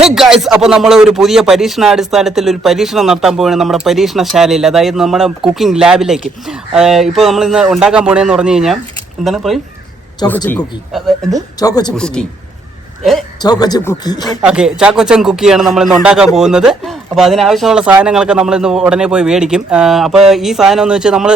Hey guys അപ്പോൾ നമ്മൾ ഒരു പുതിയ പരീക്ഷണാടിസ്ഥാനത്തിൽ ഒരു പരീക്ഷണം നടത്താൻ പോവുകയാണ് നമ്മുടെ പരീക്ഷണശാലയിൽ അതായത് നമ്മുടെ കുക്കിംഗ് ലാബിലേക്ക് ഇപ്പോൾ നമ്മൾ ഇന്ന് ഉണ്ടാക്കാൻ പോണെന്ന് പറഞ്ഞു കഴിഞ്ഞാൽ എന്താണ് പറയും? ചോക്കോ ചിപ്പ് കുക്കി എന്ത്? Choco chip cookie a choco chip cookie okay Chakochan കുക്കിയാണ് നമ്മൾ ഇന്ന് ഉണ്ടാക്കാൻ പോകുന്നത്. അപ്പോൾ അതിനാവശ്യമുള്ള സാധനങ്ങളൊക്കെ നമ്മൾ ഇന്ന് ഉടനെ പോയി മേടിക്കും. അപ്പോൾ ഈ സാധനം എന്ന് വെച്ചാൽ നമ്മൾ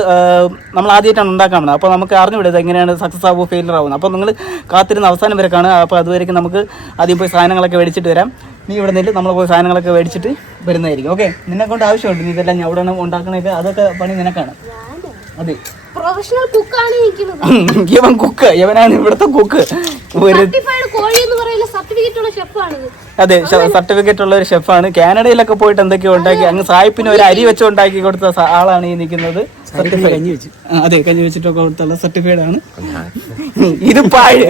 നമ്മൾ ആദ്യമായിട്ടാണ് ഉണ്ടാക്കാൻ പോകുന്നത്. അപ്പോൾ നമുക്ക് അറിഞ്ഞുവിടുന്നത് എങ്ങനെയാണ് സക്സസ് ആവുമോ ഫെയിലർ ആവുന്നത് അപ്പോൾ നിങ്ങൾ കാത്തിരുന്ന അവസാനം വരെ കാണുക. അപ്പോൾ അതുവരെ നമുക്ക് ആദ്യം പോയി സാധനങ്ങളൊക്കെ മേടിച്ചിട്ട് വരാം. നീ ഇവിടെ നിന്നിട്ട് നമ്മൾ പോയി സാധനങ്ങളൊക്കെ മേടിച്ചിട്ട് വരുന്നതായിരിക്കും. ഓക്കെ നിന്നെ കൊണ്ട് ആവശ്യമുണ്ട്. നീ ഇതെല്ലാം ഞാൻ അവിടെ ഉണ്ടാക്കണൊക്കെ അതൊക്കെ പണി നിനക്കാണ്. അതെ. പ്രൊഫഷണൽ കുക്കാണ് ഇവൻ കുക്ക് ഇവനാണ് ഇവിടുത്തെ കുക്ക് സർട്ടിഫൈഡ് കോഴി എന്ന് പറയുന്ന സർട്ടിഫിക്കറ്റ് ഉള്ള ഷെഫാണിത് അതെ സർട്ടിഫിക്കറ്റ് ഉള്ള ഒരു ഷെഫാണ് കാനഡയിലൊക്കെ പോയിട്ട് എന്തൊക്കെയോ ഉണ്ടാക്കി അങ്ങ് സായിപ്പിന് ഒരു അരി വെച്ച് ഉണ്ടാക്കി കൊടുത്ത ആളാണ് ഈ നിൽക്കുന്നത്. അതെ കഞ്ഞി വെച്ചിട്ടൊക്കെ കൊടുത്തുള്ള സർട്ടിഫൈഡ് ആണ്. ഇത് പാഴ്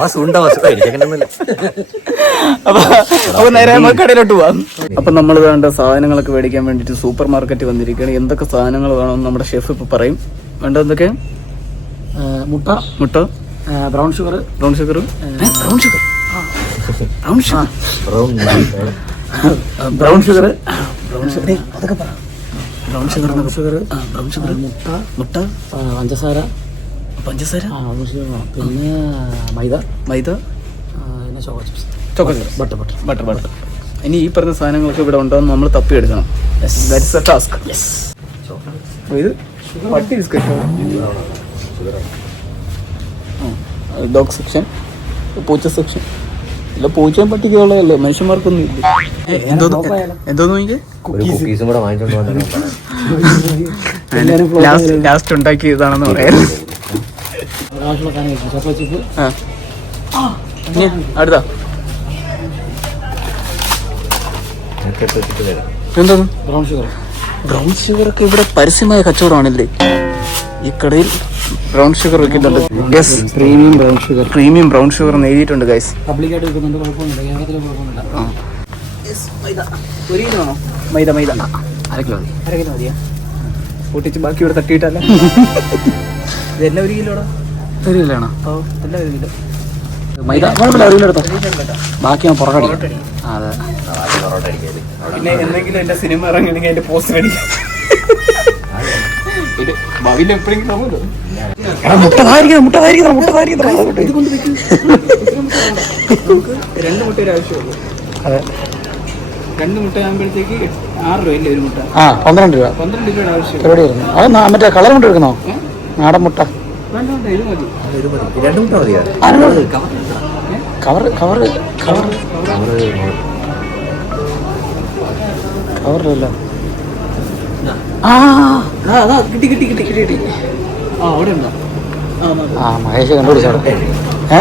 വാസ് ഉണ്ട വാസ് എനിക്കങ്ങനൊന്നുമില്ല. അപ്പൊ അപ്പൊ നേരെ നമുക്ക് കടയിലോട്ട് പോവാം. അപ്പൊ നമ്മൾ വേണ്ട സാധനങ്ങളൊക്കെ മേടിക്കാൻ വേണ്ടിട്ട് സൂപ്പർ മാർക്കറ്റ് വന്നിരിക്കുകയാണ്. എന്തൊക്കെ സാധനങ്ങൾ വേണമെന്ന് നമ്മുടെ ഷെഫ് ഇപ്പൊ പറയും. വേണ്ട എന്തൊക്കെ? മുട്ട. മുട്ട. Brown sugar brown sugar brown sugar brown sugar brown sugar brown sugar അതൊക്കെ പറ. Brown sugar sugar brown sugar മുട്ട. മുട്ട. പഞ്ചസാര. പഞ്ചസാര? പിന്നെ മൈദ. മൈദ? പിന്നെ choco chips chocolate butter butter butter butter ഇനി ഈ പറഞ്ഞ സാധനങ്ങളൊക്കെ ഇവിടെ ഉണ്ടോ എന്ന് നമ്മൾ തപ്പി എടുക്കണം. ദാറ്റ്സ് എ ടാസ്ക് ഇത് പട്ടി ബിസ്ക്കറ്റ്. ഡോഗ് സെക്ഷൻ പൂച്ച സെക്ഷൻ ഇല്ല പൂച്ചയും പട്ടിക്കുള്ളതല്ലേ? മനുഷ്യന്മാർക്കൊന്നും ഇല്ല. എന്തോന്നു എന്തോന്നു കുക്കീസും കൂടെ ലാസ്റ്റ് ഉണ്ടാക്കിയതാണെന്ന് പറയാം ആവശ്യമുള്ള സാധനം കഴിക്കും ചോക്കോ ചിപ്പ് ആ ഇനി അടുത്ത. എന്തോന്ന് ബ്രൗൺ ഷുഗർ ബ്രൗൺ ഷുഗർ ഒക്കെ ഇവിടെ പരസ്യമായ കച്ചവടമാണല്ലേ? ഈ കടയിൽ ബ്രൗൺ ഷുഗർ വെക്കുന്നുണ്ട്. Yes premium brown sugar premium brown sugar എഴുതിയിട്ടുണ്ട് ഗൈസ് പബ്ലിക്കായിട്ട് വെക്കുന്നുണ്ട് കുഴപ്പമൊന്നുമില്ല. കേരളത്തിൽ കുഴപ്പമൊന്നുമില്ല. മൈദ. മൈദ അര കിലോ മതി. അര കിലോ മതിയാ? പൊട്ടിച്ച് ബാക്കി ഇവിടെ തട്ടിയിട്ടല്ല? ഇതെല്ലാം ഒരു കിലോടാ? കിലോ മൈദ? കുഴപ്പമില്ല ഒരു കിലോ എടുത്തോ ബാക്കി ഞാൻ പുറകടി അതെ പൊറോട്ട പിന്നെ എന്തെങ്കിലും എന്റെ സിനിമ അതിന്റെ അടിക്കാം. ഭാവിയിൽ എപ്പോഴെങ്കിലും രണ്ട് മുട്ട ഒരു ആവശ്യമുള്ളൂ. അതെ. രണ്ട് മുട്ട ആകുമ്പോഴത്തേക്ക് ആറ് രൂപ അല്ലേ ഒരു മുട്ട. ആ പന്ത്രണ്ട് രൂപ. പന്ത്രണ്ട് രൂപയുടെ ആവശ്യം അത് മറ്റേ കളർ മുട്ട എടുക്കണോ നാടൻ മുട്ട. രണ്ടു മതിയാ കവർ കവർ. കവർ കവറിലല്ല. ആ. അതാ അതാ കിട്ടി കിട്ടി കിട്ടി കിട്ടി കിട്ടി. ആ അവിടെ ഉണ്ടോ? ആ മതി. ആ മഹേഷ് ഏ?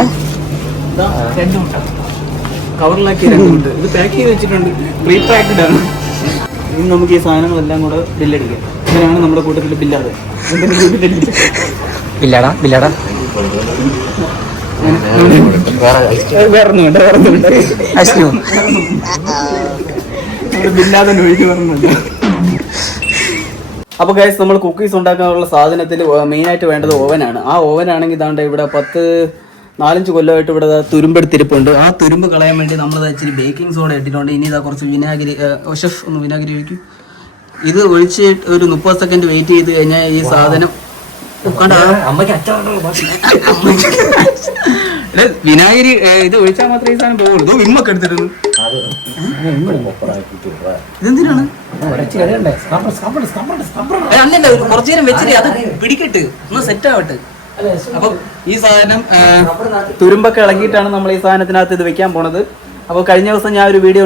രണ്ട് മുട്ട കവറിലാക്കി രണ്ട് ഇത് പാക്ക് ചെയ്ത് വെച്ചിട്ടുണ്ട്. പ്രീ പാക്ഡ് ആണ്. ഇനി നമുക്ക് ഈ സാധനങ്ങളെല്ലാം കൂടെ ബില്ലടിക്കാം ഇവരാണ് നമ്മുടെ കൂട്ടത്തിൽ ബില്ലാതെ ബില്ലാടാ ബില്ലാടാ അപ്പൊ ഐസ്ക്രീം ബില്ലാതെ ഒഴിച്ച് അപ്പോൾ ഗൈസ് നമ്മൾ കുക്കീസ് ഉണ്ടാക്കാനുള്ള സാധനത്തിൽ മെയിൻ ആയിട്ട് വേണ്ടത് ഓവനാണ്. ആ ഓവൻ ആണെങ്കിൽ ഇതാണ്ട് ഇവിടെ പത്ത് നാലഞ്ച് കൊല്ലമായിട്ട് ഇവിടെ ദാ തുരുമ്പെടുത്തിരിപ്പുണ്ട്. ആ തുരുമ്പ് കളയാൻ വേണ്ടി നമ്മൾ ഇച്ചിരി ബേക്കിംഗ് സോഡ ഇട്ടിട്ടുണ്ട്. ഇനി ഇതാ കുറച്ച് വിനാഗിരി ഷെഫ് ഒന്ന് വിനാഗിരി ഒഴിക്കും. ഇത് ഒഴിച്ച് ഒരു മുപ്പത് സെക്കൻഡ് വെയിറ്റ് ചെയ്ത് കഴിഞ്ഞാൽ ഈ സാധനം വിനാഗിരി ഇത് ഒഴിച്ചാൽ മാത്രമേ ഈ സാധനം പോകുള്ളൂ വിമ്മൊക്കെ എടുത്തിരുന്നു ഇതെന്തിനാണ്? അല്ലല്ല കുറച്ചു നേരം വെച്ചിട്ട് അത് പിടിക്കട്ട്. ഒന്ന് സെറ്റ് ആവട്ടെ. അപ്പൊ ഈ സാധനം തുരുമ്പൊക്കെ ഇളകിയിട്ടാണ് നമ്മൾ ഈ സാധനത്തിനകത്ത് ഇത് വെക്കാൻ പോണത്. അപ്പോൾ കഴിഞ്ഞ ദിവസം ഞാൻ ഒരു വീഡിയോ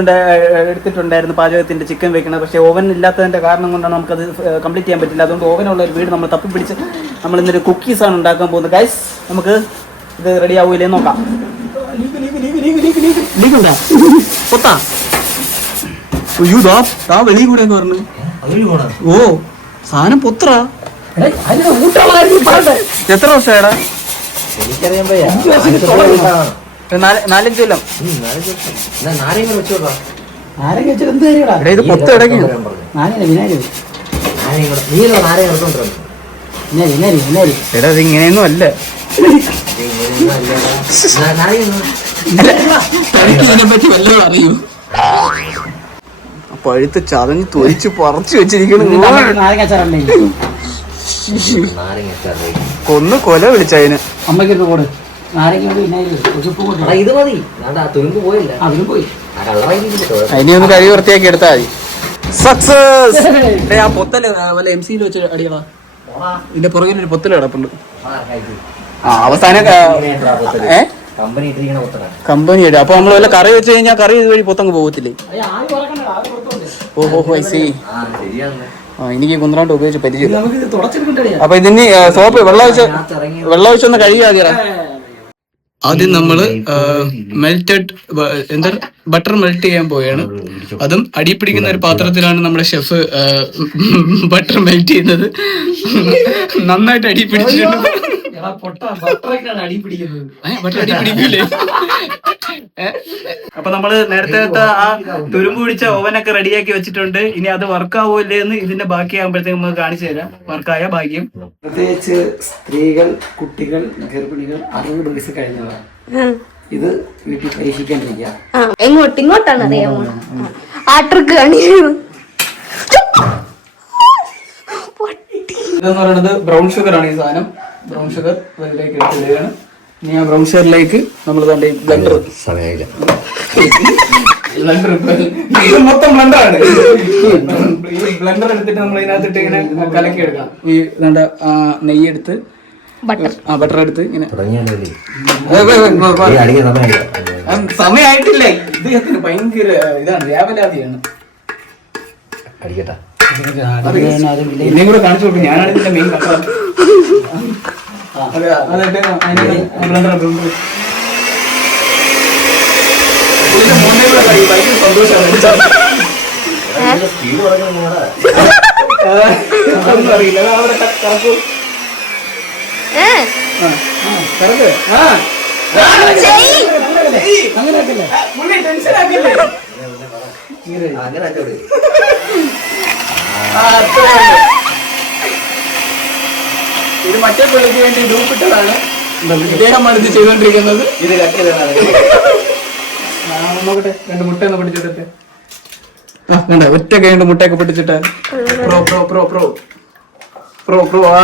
എടുത്തിട്ടുണ്ടായിരുന്നു പാചകത്തിന്റെ ചിക്കൻ വെക്കണത്. പക്ഷേ ഓവൻ ഇല്ലാത്തതിന്റെ കാരണം കൊണ്ടാണ് നമുക്കത് കംപ്ലീറ്റ് ചെയ്യാൻ പറ്റില്ല. അതുകൊണ്ട് ഓവനുള്ള ഒരു വീട് നമ്മൾ തപ്പി പിടിച്ച് നമ്മൾ ഇന്നൊരു കുക്കീസ് ആണ് ഉണ്ടാക്കാൻ പോകുന്നത്. ഗൈസ് നമുക്ക് ഇത് റെഡി ആവൂലേ നോക്കാം. പൊത്താ. അയ്യോ ദാ ദാ വെളി കൂടെ എന്ന് പറഞ്ഞു. ഓ സാധനം പൊത്ര എത്ര വർഷമായടാ നാലഞ്ച് കൊല്ലം. ഇത് പൊത്ത ഇടയ്ക്ക്. നാരങ്ങ വിനാരി നാരങ്ങ എടുത്തോണ്ടിരുന്നു എടാ ഇങ്ങനെയൊന്നും അല്ല. പഴുത്ത് ചതഞ്ഞ് തൊലിച്ച് പറിച്ചു വെച്ചിരിക്കണ കൊന്ന് കൊല വിളിച്ചതിന് അമ്മയ്ക്ക് കൂടെ. അതിനൊന്ന് കഴിവ് വൃത്തിയാക്കി എടുത്താൽ മതി. സക്സസ് ആ പൊത്തൽ വല്ല എം സിയിൽ വെച്ച് അടിയണ ഇതിന്റെ പുറകിൽ ഒരു പൊത്തല കിടപ്പുണ്ട്. ആ അവസാനം കമ്പനി ഇടുക അപ്പൊ നമ്മൾ വല്ല കറി വെച്ച് കഴിഞ്ഞാൽ കറി ഇതുവഴി പൊത്തങ്ങ് പോകത്തില്ലേ? ഓഹോ ഹോ ഐ സി ആ എനിക്ക് കുന്ത്രാണ്ട് ഉപയോഗിച്ച് പരിചയം ഇത് അപ്പൊ ഇതിന് സോപ്പ് വെള്ളം ഒഴിച്ച് വെള്ളം ഒഴിച്ചൊന്ന് കഴുകിയാ ആദ്യം നമ്മൾ മെൽറ്റഡ് എന്താ ബട്ടർ മെൽറ്റ് ചെയ്യാൻ പോവുകയാണ്. അതും അടി പിടിക്കുന്ന ഒരു പാത്രത്തിലാണ് നമ്മുടെ ഷെഫ് ബട്ടർ മെൽറ്റ് ചെയ്യുന്നത്. നന്നായിട്ട് അടി പിടിച്ചിട്ടുണ്ട്. ബട്ടർ അടി പിടിക്കൂലേ ഏ? അപ്പൊ നമ്മൾ നേരത്തെ ആ തുരുമ്പ് പിടിച്ച ഓവനൊക്കെ റെഡിയാക്കി വെച്ചിട്ടുണ്ട്. ഇനി അത് വർക്ക് ആവൂല്ലേ എന്ന് ഇതിന്റെ ബാക്കി ആകുമ്പോഴത്തേക്ക് നമുക്ക് കാണിച്ചു തരാം. വർക്കായ ഭാഗ്യം. പ്രത്യേകിച്ച് സ്ത്രീകൾ കുട്ടികൾ ഗർഭിണികൾ അറുപത് വയസ്സ് കഴിഞ്ഞതാണ് ഇത് വീട്ടിൽ പരീക്ഷിക്കാണ്ടിരിക്കുക. ആ എങ്ങോട്ട് ഇങ്ങോട്ടാണ് അറിയാമോ? ആ ട്രിക്ക് കാണിക്കുന്നു ഇതെന്ന് പറയുന്നത് ബ്രൗൺ ഷുഗർ ആണ് ഈ സാധനം. ബ്രൗൺ ഷുഗർ ഇതിലേക്ക് എടുത്തിടുകയാണ് ഇനി ആ ബ്രൗൺ നമ്മൾ ബ്ലണ്ടർ സമയമില്ല. ബ്ലണ്ടർ ഇത് മൊത്തം ബ്ലണ്ടറാണ് ഈ ബ്ലണ്ടർ എടുത്തിട്ട് നമ്മൾ ഇതിനകത്തിട്ട് ഇങ്ങനെ കലക്കി എടുക്കാം. ഈ വേണ്ട നെയ്യ് എടുത്ത് ആ ബട്ടർ എടുത്ത് ഇങ്ങനെ. സമയമായിട്ടില്ല. ഇദ്ദേഹത്തിന് ഭയങ്കര ഇതാണ് വ്യാപലാതിയാണ്. അടിക്കട്ടെ. കൂടെ കാണിച്ചു കൊടുക്കും. ഞാനാണ് ഇതിന്റെ മെയിൻ കട്ടർ അതെ അതെ ബ്ലണ്ടർ ബ്ലണ്ടർ. സ്പീഡ് തുടങ്ങണം മറ്റേ പുള്ളിക്ക് വേണ്ടി ഡൂപ്പിട്ടതാണ് ഇദ്ദേഹമാണ് ഇത് ചെയ്തോണ്ടിരിക്കുന്നത്. ഇത് കട്ട് ചെയ്തതാണ്. നോക്കട്ടെ രണ്ട് മുട്ട ഒന്ന് പിടിച്ചിട്ടെ ആ ഒറ്റ കൈ കൊണ്ട് മുട്ടയൊക്കെ പിടിച്ചിട്ട് pro pro pro pro. Pro pro ആ.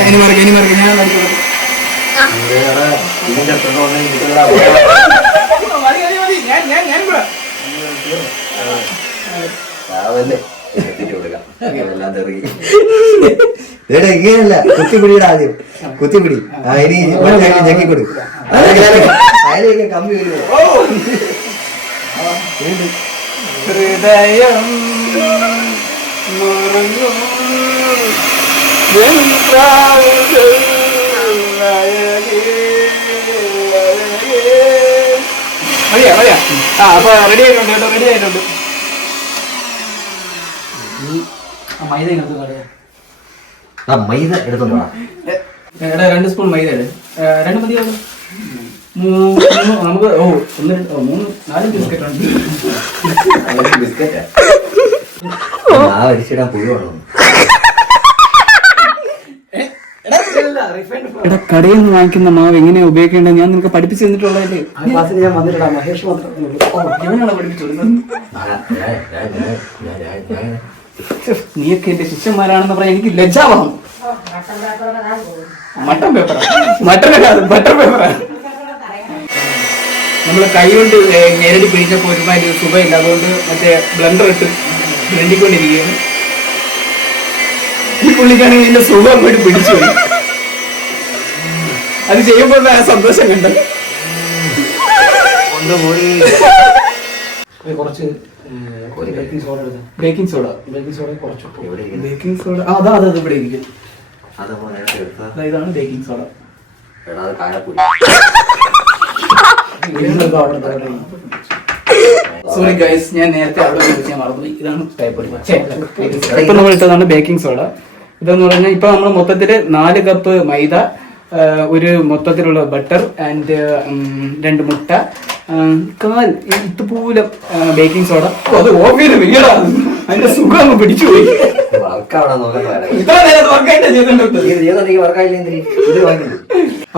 ഇനി മറിക്ക് ഇനി മറിക്ക് ഞാൻ മതി, മതി. ഞാൻ ഞാൻ ഞാൻ കൂടെ. ഇങ്ങനെയല്ല. കുത്തിപ്പിടിയുടെ ആദ്യം. കുത്തിപ്പിടി. ആ ഇനി ഞെക്കി കൊടുക്കും അതിലേക്ക് കമ്പി വരുമോ ഹൃദയം. മതിയാ മതിയാ ആ അപ്പൊ റെഡി ആയിട്ടുണ്ട് കേട്ടോ റെഡി ആയിട്ടുണ്ട്. മൈദ കളയാ മൈദ എടുത്തോണ്ടാ രണ്ട് സ്പൂൺ മൈദ. രണ്ട് മതിയാവും നമുക്ക് ഓ ഒന്ന് മൂന്ന് ബിസ്ക്കറ്റ് ഉണ്ട്. ബിസ്ക്കറ്റാ. ആ അടിച്ചിടാൻ പുഴുവാണോ എടാ കടയിൽ നിന്ന് വാങ്ങിക്കുന്ന മാവ് എങ്ങനെയാ ഉപയോഗിക്കേണ്ടത്? ഞാൻ നിനക്ക് പഠിപ്പിച്ചു തന്നിട്ടുള്ളതല്ലേ? മഹേഷ് മാത്രമേ നീയൊക്കെ എന്റെ ശിഷ്യന്മാരാണെന്ന് പറയാൻ എനിക്ക് ലജ്ജാവണം. മട്ടൻ പേപ്പറാണ് മട്ടൻ ബട്ടർ പേപ്പറാണ് നമ്മൾ കൈ കൊണ്ട് ഞെരടി പിടിച്ചപ്പോ ഒരുമാതിരി സുഖമില്ല. അതുകൊണ്ട് മറ്റേ ബ്ലണ്ടർ ഇട്ട് ബ്ലണ്ടിക്കൊണ്ടിരിക്കുകയാണ് ഈ പുള്ളിക്കാണെങ്കിൽ ഇതിന്റെ സുഖം അങ്ങോട്ട് പിടിച്ചു പോയി. അത് ചെയ്യുമ്പോൾ ആ സന്തോഷം കണ്ടത്. ഒരു ബേക്കിംഗ് സോഡ എടുത്ത്. ബേക്കിംഗ് സോഡ ബേക്കിംഗ് സോഡ കുറച്ച്. ബേക്കിംഗ് സോഡ അതാ അതെ ഇവിടെ ഇരിക്കും ഇതാണ് ബേക്കിംഗ് സോഡ. സോറി ഗൈസ് ഞാൻ നേരത്തെ അവിടെ ഞാൻ മറന്നുപോയി. ഇതാണ് ടൈപ്പ് ഇപ്പൊ നമ്മൾ ഇട്ടതാണ് ബേക്കിംഗ് സോഡ ഇതെന്ന് പറഞ്ഞാൽ ഇപ്പൊ നമ്മൾ മൊത്തത്തിൽ നാല് കപ്പ് മൈദ ഒരു മൊത്തത്തിലുള്ള ബട്ടർ ആൻഡ് രണ്ട് മുട്ട കാൽ ഇതുപോലെ ബേക്കിംഗ് സോഡ അത് ഓഫ് ചെയ്ത് വീടാ അതിന്റെ സുഖം അങ്ങ് പിടിച്ചു പോയി.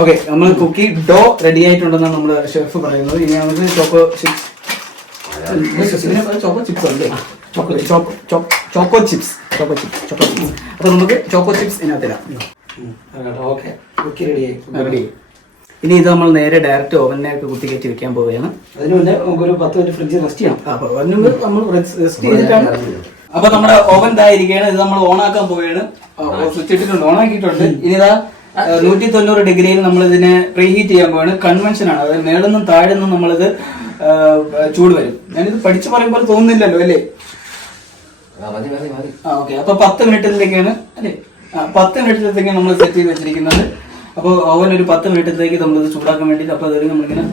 ഓക്കെ നമ്മൾ കുക്കി ഡോ റെഡി ആയിട്ടുണ്ടെന്നാണ് നമ്മുടെ ഷെഫ് പറയുന്നത്. ഇനി നമുക്ക് ചോക്കോ ചിപ്സ് ചോക്കോ ചിപ്സ് അല്ലേ? Choco choco chips choco chips choco chips അപ്പൊ നമുക്ക് ചോക്കോ ചിപ്സ് ഇതിനകത്തിടാം ഓക്കെ കുക്കി റെഡി ആയി. റെഡി ഇനി ഇത് നമ്മൾ നേരെ ഡയറക്റ്റ് ഓവനിലേക്ക് കുത്തി കയറ്റി വെക്കാൻ പോവുകയാണ്. അതിന് മുന്നേ നമുക്കൊരു പത്ത് മിനിറ്റ് ഫ്രിഡ്ജ് റെസ്റ്റ് ചെയ്യാം. അപ്പൊ അതിന് മുമ്പ് നമ്മൾ റെസ്റ്റ് ചെയ്തിട്ടാണ്. അപ്പൊ നമ്മുടെ ഓവൻ ഇതായിരിക്കുകയാണ് ഇത് നമ്മൾ ഓൺ ആക്കാൻ പോവുകയാണ്. സ്വിച്ച് ഇട്ടിട്ടുണ്ട്. ഓൺ ആക്കിയിട്ടുണ്ട്. ഇനി ഇതാ നൂറ്റി തൊണ്ണൂറ് ഡിഗ്രിയിൽ നമ്മൾ ഇതിനെ പ്രീഹീറ്റ് ചെയ്യാൻ പോവാണ് കൺവെൻഷൻ ആണ്. അതായത് മേളൊന്നും താഴെ നിന്നും നമ്മളിത് ചൂട് വരും. ഞാനിത് പഠിച്ചു പറയുമ്പോൾ തോന്നുന്നില്ലല്ലോ അല്ലേ? ആ ഓക്കെ. അപ്പൊ പത്ത് മിനിറ്റിലേക്കാണ് അല്ലേ? പത്ത് മിനിറ്റിലത്തേക്കാണ് നമ്മൾ സെറ്റ് ചെയ്ത് വെച്ചിരിക്കുന്നത്. അപ്പോൾ ഓവൻ ഒരു പത്ത് മിനിറ്റത്തേക്ക് നമ്മളിത് ചൂടാക്കാൻ വേണ്ടിയിട്ട് അപ്പോൾ അതൊരു നമ്മളിങ്ങനെ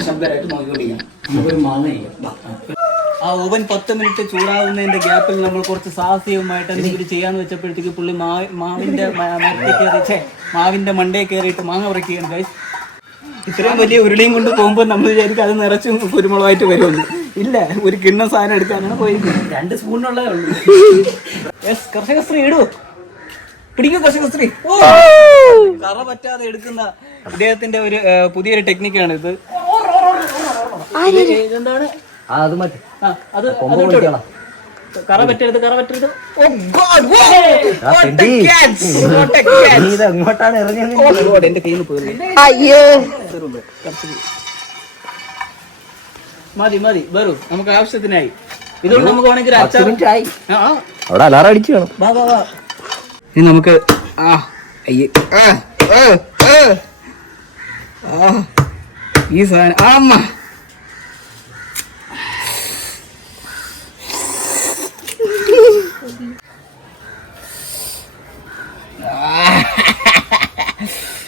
ശബ്ദമായിട്ട് നോക്കിക്കൊണ്ടിരിക്കണം നമുക്കൊരു മാങ്ങ ചെയ്യാം. ബാ. ആ ഓവൻ പത്ത് മിനിറ്റ് ചൂടാവുന്നതിന്റെ ഗ്യാപ്പിൽ നമ്മൾ കുറച്ച് സാഹസികമായിട്ട് എന്തെങ്കിലും ചെയ്യാന്ന് വെച്ചപ്പോഴത്തേക്ക് പുള്ളി മാവിന്റെ മ- മരത്തിൽ കയറി മാവിന്റെ മണ്ടയെ കയറിയിട്ട് മാങ്ങ പറിക്കുകയാണ് ഗൈസ് ഇത്രയും വലിയ ഉരുളിയും കൊണ്ട് പോകുമ്പോൾ നമ്മൾ വിചാരിക്കും അത് നിറച്ചും കുരുമുളകായിട്ട് വരുമെന്ന് ഇല്ല ഒരു കിണ്ണം സാധനം എടുക്കാനാണ് പോയി രണ്ട് സ്പൂണിനുള്ളതേ ഉള്ളൂ. യെസ് കർഷക സ്ത്രീ ഇടൂ. പിടിക്കൂ കർഷക സ്ത്രീ ഓ. കറ പറ്റാതെ എടുക്കുന്ന ഇദ്ദേഹത്തിന്റെ ഒരു പുതിയൊരു ടെക്നിക്കാണ് ഇത്. ഇത് എന്താണ് ആ അത് മതി. അത്. കറ പറ്റരുത് കറ പറ്റരുത്. എങ്ങോട്ടാണ് ഇറങ്ങിയത്? god എന്റെ കയ്യിൽ നിന്ന് പോയി. അയ്യോ. മതി മതി വരൂ. നമുക്ക് ആവശ്യത്തിനായി. ഇതുകൊണ്ട് നമുക്ക് വേണമെങ്കിൽ അച്ഛൻ. അവിടെ അലാറം അടിച്ചു കാണും. വാ വാ വാ. ഇനി നമുക്ക് ആ അയ്യേ ഈ സാധനം അമ്മ.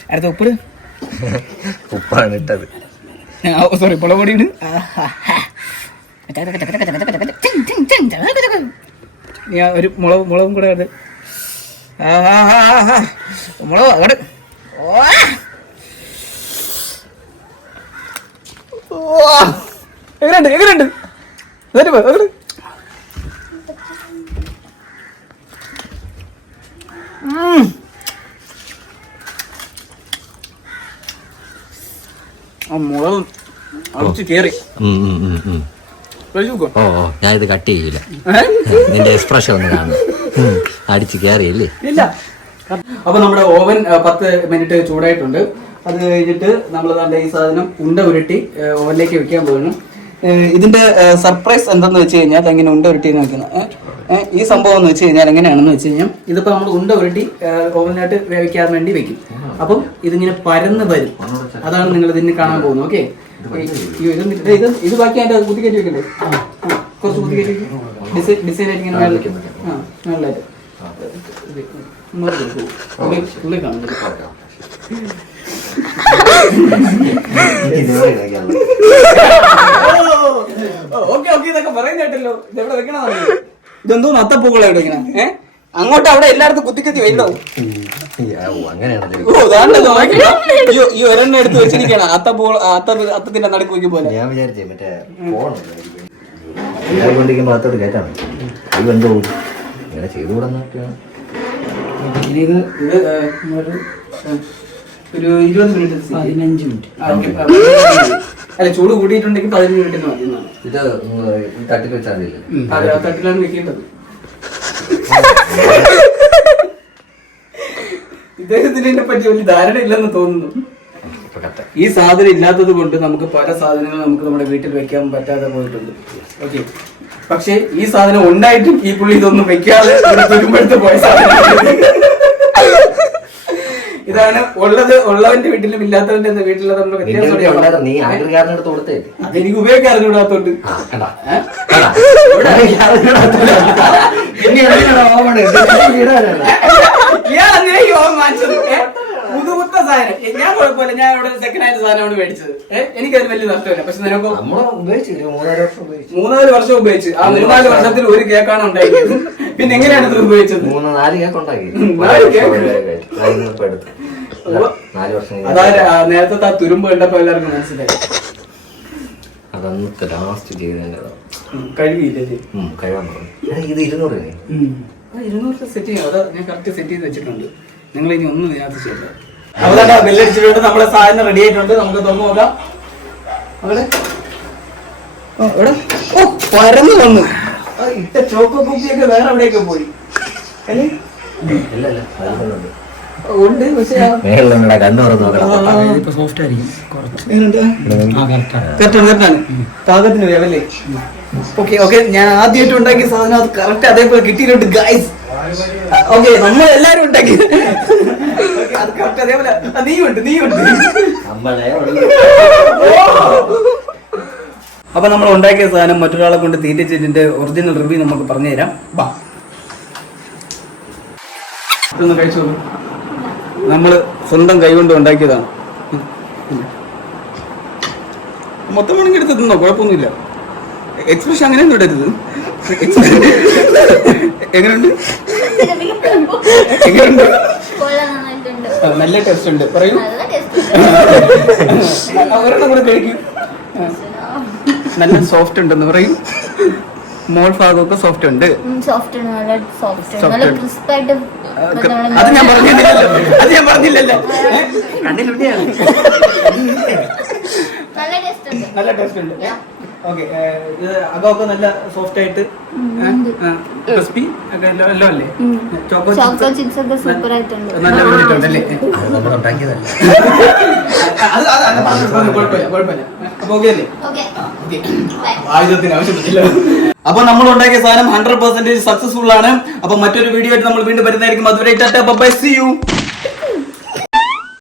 അടുത്ത ഉപ്പിട്. ഉപ്പാണ് ഇട്ടത്. സോറി മുളകൊടിയിട് ഞാൻ ഒരു മുളക് മുളകും കൂടെ മുളക് അങ്ങോട്ട് ഓ. ഓ. എങ്ങനെയുണ്ട്? എങ്ങനെയുണ്ട്? എന്നിട്ട് പോ, അങ്ങോട്ട്. മുളക് അടിച്ച് ഞാൻ ഇത് കട്ട് ചെയ്യൂല? നിന്റെ എക്സ്പ്രഷൻ ഒന്ന് കാണും അടിച്ച് കയറിയല്ലേ? ഇല്ല. അപ്പൊ നമ്മുടെ ഓവൻ പത്ത് മിനിറ്റ് ചൂടായിട്ടുണ്ട്. അത് കഴിഞ്ഞിട്ട് നമ്മൾ നല്ല ഈ സാധനം ഉണ്ട ഉരുട്ടി ഓവനിലേക്ക് വെക്കാൻ പോകുന്നു ഇതിന്റെ സർപ്രൈസ് എന്തെന്ന് വെച്ച് കഴിഞ്ഞാൽ എങ്ങനെ ഉണ്ട ഉരുട്ടി എന്ന് വെക്കുന്നത് ഈ സംഭവം എന്ന് വെച്ച് കഴിഞ്ഞാൽ എങ്ങനെയാണെന്ന് വെച്ച് കഴിഞ്ഞാൽ ഇതിപ്പോ നമ്മൾ ഉണ്ട ഉരുട്ടി ഓവനായിട്ട് വേവിക്കാൻ വേണ്ടി വെക്കും. അപ്പം ഇതിങ്ങനെ പരന്ന് വരും. അതാണ് നിങ്ങൾ ഇതിന് കാണാൻ പോകുന്നത്. ഓക്കെ? ഇത് ഇത് ബാക്കി അതിന്റെ കുത്തി വെക്കണ്ടേ? കുറച്ച് കുത്തി കയറ്റി ഡിസൈൻ ഡിസൈൻ ആയിട്ട് ഇങ്ങനെ മേളിലേക്ക് ആ മേളിലായിട്ട് ഇത് ഇങ്ങോട്ട് കൊടുക്കൂ. ഉള്ളിൽ ഉള്ളിൽ കാണും ഓക്കെ ഓക്കെ ഇതൊക്കെ പറയുന്ന കേട്ടല്ലോ. ഇത് എവിടെ വെക്കണമെന്ന് ഇതെന്തോ നത്തപ്പൂക്കളെ ഇങ്ങനെ. ഏഹ് അങ്ങോട്ട് അവിടെ എല്ലായിടത്തും കുത്തിക്കത്തി അയ്യോ ഈ ഒരെണ്ണം എടുത്ത് വെച്ചിരിക്കണം അത്തപ്പൂ അത്ത അത്തത്തിന്റെ നടുക്ക് വെക്കും പോലെ ഞാൻ വിചാരിച്ചേ മറ്റേ കൊണ്ടിരിക്കുമ്പോ അകത്തോട്ട് കയറ്റാണ് അത് എന്തോ ഇങ്ങനെ ഇത് ഇത് ഒരു ഇരുപത് മിനിറ്റ് പതിനഞ്ച് മിനിറ്റ്. അല്ല ചൂട് കൂട്ടിയിട്ടുണ്ടെങ്കിൽ പതിനഞ്ച് മിനിറ്റ് മതി എന്നാണ്. ഇത് തട്ടിൽ വെച്ചാൽ മതിയല്ലേ? അത് ആ തട്ടിലാണ് വെക്കേണ്ടത്. ഇദ്ദേഹത്തിന് ഇതിനെ പറ്റി വലിയ ധാരണ ഇല്ലെന്ന് തോന്നുന്നു. ഇപ്പൊ കത്ത ഈ സാധനം ഇല്ലാത്തത് കൊണ്ട് നമുക്ക് പല സാധനങ്ങൾ നമുക്ക് നമ്മുടെ വീട്ടിൽ വെക്കാൻ പറ്റാതെ പോയിട്ടുണ്ട്. ഓക്കെ പക്ഷേ ഈ സാധനം ഉണ്ടായിട്ടും ഈ പുള്ളി ഇതൊന്നും വെക്കാതെ തുരുമ്പെടുത്ത് പോയ സാധനം. ഇതാണ് ഉള്ളത് ഉള്ളവന്റെ വീട്ടിലും ഇല്ലാത്തവന്റെ വീട്ടിലെ നമ്മുടെ വ്യത്യാസം നീ ആഗ്രഹക്കാരന്റെ അടുത്ത് കൊടുത്തേ. അതെനിക്ക്? കണ്ടാ? പിന്നെ എന്തിനാണ് യോഗം ഇതിന്റെ സാധനം. ഞാൻ കുഴപ്പമില്ല ഞാൻ അവിടെ സെക്കൻഡ് ഹാൻഡ് സാധനമാണ് മേടിച്ചത്. എനിക്ക് എനിക്കത് വലിയ നഷ്ടമില്ല. പക്ഷെ നിനക്ക്? മൂന്നാൽ വർഷം ഉപയോഗിച്ചു. ആ മൂന്നാൽ വർഷത്തിൽ ഒരു കേക്കാണ് ഉണ്ടാക്കിയത്. പിന്നെ എങ്ങനെയാണ് ഇത് ഉപയോഗിച്ചത്? മൂന്ന് നാല് കേക്ക് ഉണ്ടാക്കി. അതായത് നേരത്തെ ആ തുരുമ്പ് കണ്ടപ്പോ എല്ലാവർക്കും മനസ്സിലായി. അതന്നത്തെ ലാസ്റ്റ് ചെയ്തതിന്റെ കഴുകിയില്ലേ ഇത്? കഴിവാൻ പറഞ്ഞു. ഇത് ഇരുന്നൂറ്. ഇരുന്നൂറ് സെറ്റ് ചെയ്യാം. അതാ ഞാൻ കറക്റ്റ് സെറ്റ് ചെയ്ത് വെച്ചിട്ടുണ്ട്. നിങ്ങൾ ഇനി ഒന്നും ഇതിനകത്ത് ചെയ്യണ്ട. അവിടെ ബെല്ലടിച്ചിട്ടുണ്ട്. നമ്മളെ സാധനം റെഡി ആയിട്ടുണ്ട്. നമുക്ക് തുറന്നു നോക്കാം. അവിടെ. ഓ, എവിടെ? ഓ, പരന്നു വന്നു. ഇട്ട ചോക്കോ കുപ്പിയൊക്കെ വേറെ എവിടെയൊക്കെ പോയി? അല്ലേ? ഉണ്ട് പക്ഷേ പാകത്തിന് വേവല്ലേ? ഓക്കെ ഓക്കെ ഞാൻ ആദ്യമായിട്ട് ഉണ്ടാക്കിയ സാധനം അത് കറക്റ്റ് അതേപോലെ കിട്ടിയിട്ടുണ്ട് ഗൈസ് ഓക്കെ നമ്മൾ എല്ലാരും ഉണ്ടെങ്കിൽ അതേപോലെ ആ, നീയുണ്ട് നീയുണ്ട്. നമ്മളെ അപ്പൊ നമ്മൾ ഉണ്ടാക്കിയ സാധനം മറ്റൊരാളെ കൊണ്ട് തീറ്റിച്ചതിന്റെ ഒറിജിനൽ റിവ്യൂ നമുക്ക് പറഞ്ഞു തരാം ബാ കഴിച്ചു നോക്കൂ. നമ്മൾ സ്വന്തം കൈകൊണ്ട് ഉണ്ടാക്കിയതാണ്. മൊത്തം വേണമെങ്കിൽ എടുത്ത് തിന്നോ കുഴപ്പമൊന്നുമില്ല. എക്സ്പ്രഷൻ അങ്ങനെയൊന്നും ഇടരുത്. എങ്ങനെയുണ്ട്? എങ്ങനെയുണ്ട്? നല്ല ടേസ്റ്റ് ഉണ്ട്. പറയൂ. ഒരെണ്ണം കൂടെ കഴിക്കും. നല്ല സോഫ്റ്റ് ഉണ്ടെന്ന് പറയും. മോൾ ഭാഗമൊക്കെ സോഫ്റ്റ് ഉണ്ട്. അത് ഞാൻ പറഞ്ഞില്ലല്ലോ. അത് ഞാൻ പറഞ്ഞില്ലല്ലോ. നല്ല ടേസ്റ്റ് ഉണ്ട്. ഓക്കെ ഇത് അകമൊക്കെ നല്ല സോഫ്റ്റ് ആയിട്ട് ക്രിസ്പി ഒക്കെ എല്ലാം എല്ലാം അല്ലേ? ചോക്കോ ചോക്കോ ചിപ്സ് ഒക്കെ സൂപ്പർ ആയിട്ടുണ്ട്. നല്ല വന്നിട്ടുണ്ടല്ലേ അത് നമ്മൾ ഉണ്ടാക്കിയതല്ല അത് അത് അത് കുഴപ്പമില്ല കുഴപ്പമില്ല. അപ്പൊ ഓക്കെ അല്ലേ? ആയുധത്തിന് ആവശ്യപ്പെട്ടില്ല. അപ്പൊ നമ്മൾ ഉണ്ടാക്കിയ സാധനം ഹൺഡ്രഡ് പെർസെന്റേജ് സക്സസ്ഫുൾ ആണ്. അപ്പൊ മറ്റൊരു വീഡിയോ ആയിട്ട് നമ്മൾ വീണ്ടും വരുന്നതായിരിക്കും. അതുവരെ ബൈ സി യു